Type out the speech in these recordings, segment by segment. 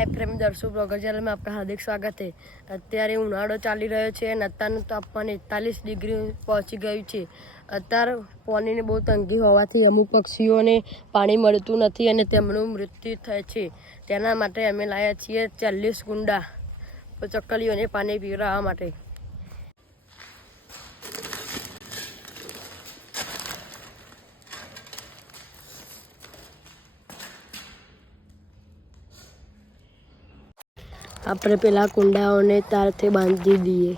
Hi friend दर्शक blogger channel में आपका हार्दिक स्वागत है। अत्यारे उनाळो चाली रह्यो छे अने अत्यारनुं तापमान 41 डिग्री पहोंची गयुं छे। अत्यारे पाणीनी बहु तंगी होवाथी अमुक पक्षीओने पाणी मळतुं नथी अने तेमनुं मृत्यु थाय छे। तेना माटे अमे लाव्या छीए 40 कुंडा चक्कलीओने पाणी पीवડાવવા માટે। આપણે પેલા કુંડાઓને તારથી બાંધી દઈએ।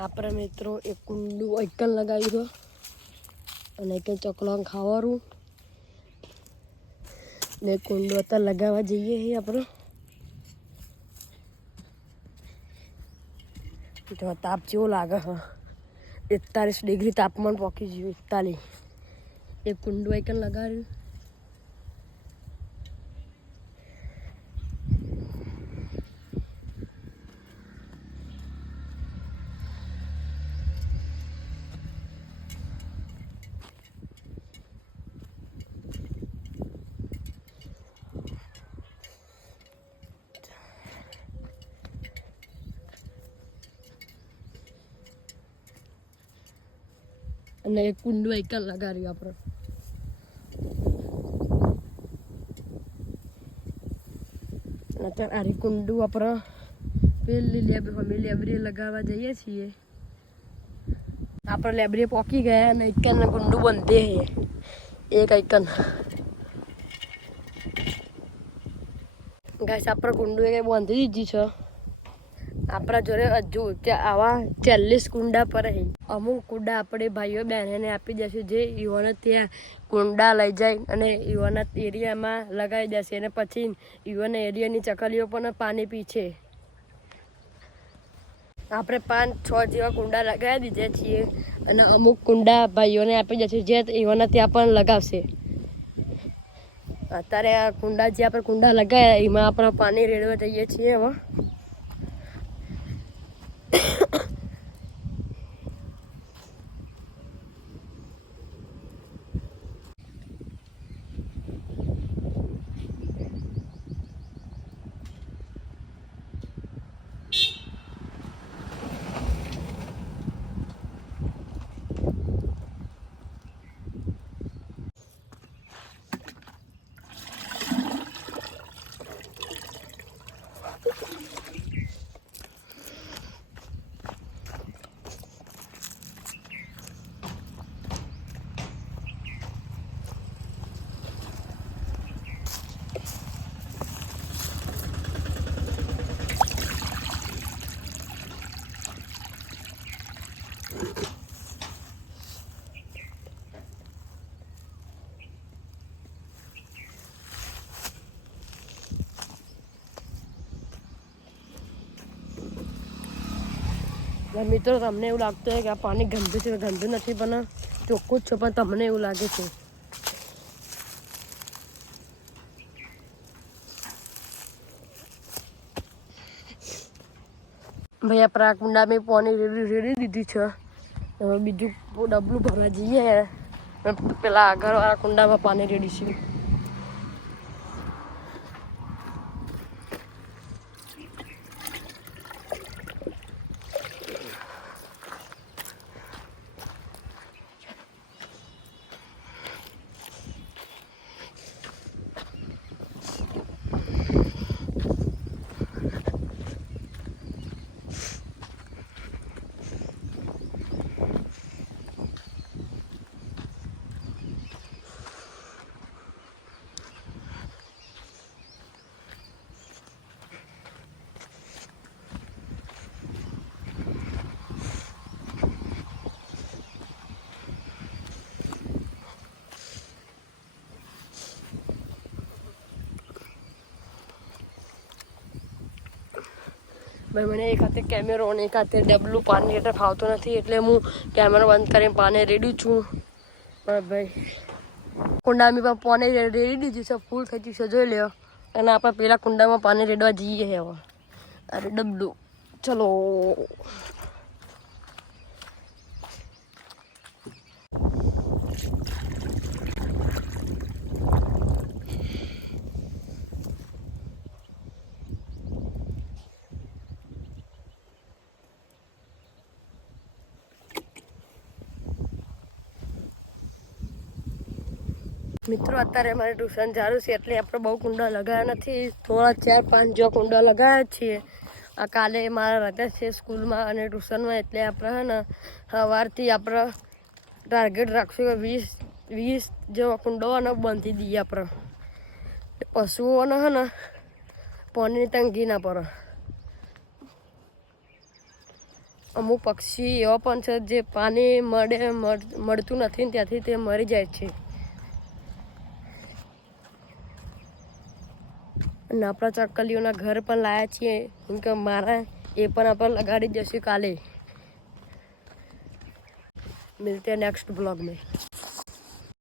આપણે મિત્રો એક કુંડું એકલ લગાવી દો અને એક ચકલા ખાવાનું ને કુંડું અત્યારે લગાવવા જઈએ છીએ આપણે। જો તાપ જેવો લાગે છે, 41 ડિગ્રી તાપમાન પહોંચી ગયું। 41 એક કુંડું એકલ લગાવ્યું અને એક કુંડું એકલ લગાવ્યું આપણે। અત્યારે આ કુંડું આપણે પેલી લેબરી લગાવવા જઈએ છીએ। આપણે લેબરી પોકી ગયા અને એકન કુંડું બંધે એક એકન ગાઈસ આપણે કુંડું એક બાંધી દીધી છે। આપણા જોડે હજુ આવા 40 કુંડા પર અમુક કુંડા આપણે ભાઈઓ બહેનોને આપી દેશું, જે યુવાને ત્યાં કુંડા લઈ જાય અને યુવાના એરિયામાં લગાવી દેશે અને પછી યુવાના એરિયાની ચકલીઓ પણ પાણી પીશે। આપણે 5-6 જેવા કુંડા લગાવી દીધા છીએ અને અમુક કુંડા ભાઈઓને આપી દેશું, જે યુવાના ત્યાં પણ લગાવશે। અત્યારે આ કુંડા જે આપણે કુંડા લગાવ્યા એમાં આપણે પાણી રેડવા જઈએ છીએ હવે। મિત્રો તમને એવું લાગતું હોય કે આ પાણી ગંદુ છે, ગંદુ નથી પણ ચોખ્ખું જ છે, પણ તમને એવું લાગે છે. ભાઈ આપણે આ કુંડામાં પાણી રેડી દીધી છે. હવે બીજું ડબલું ભરવા જઈએ. પેલા આગળવાળા કુંડામાં પાણી રેડી છે. ભાઈ મને એક હાથે કેમેરો અને એક હાથે ડબલું પાણી એટલે ફાવતું નથી, એટલે હું કેમેરો બંધ કરીને પાણી રેડું છું. પણ ભાઈ કુંડામાં પણ પાણી રેડી દીધું છે, ફૂલ થઈ ગયું છે, જોઈ લ્યો. અને આપણે પેલા કુંડામાં પાણી રેડવા જઈએ હવે. અરે ડબલું ચલો. મિત્રો અત્યારે મારે ટ્યુશન ચાલુ છે, એટલે આપણે બહુ કુંડા લગાવ્યા નથી, થોડા 4-5 જો કુંડા લગાવ્યા છીએ. આ કાલે મારા રજા છે સ્કૂલમાં અને ટ્યુશનમાં, એટલે આપણે હે ને સવારથી આપણે ટાર્ગેટ રાખશું કે 20 જેવા કુંડાઓને બાંધી દઈએ આપણે. પશુઓને હે ને પાણીની તંગી ના પડે. અમુક પક્ષી એવા પણ છે જે પાણી મળતું નથી ને ત્યાંથી તે મરી જાય છે. અને આપણા ચકલીઓના ઘર પણ લાવ્યા છીએ, કેમ કે મારા એ પણ આપણે લગાડી જશે કાલે. મિલતે નેક્સ્ટ બ્લોગ में.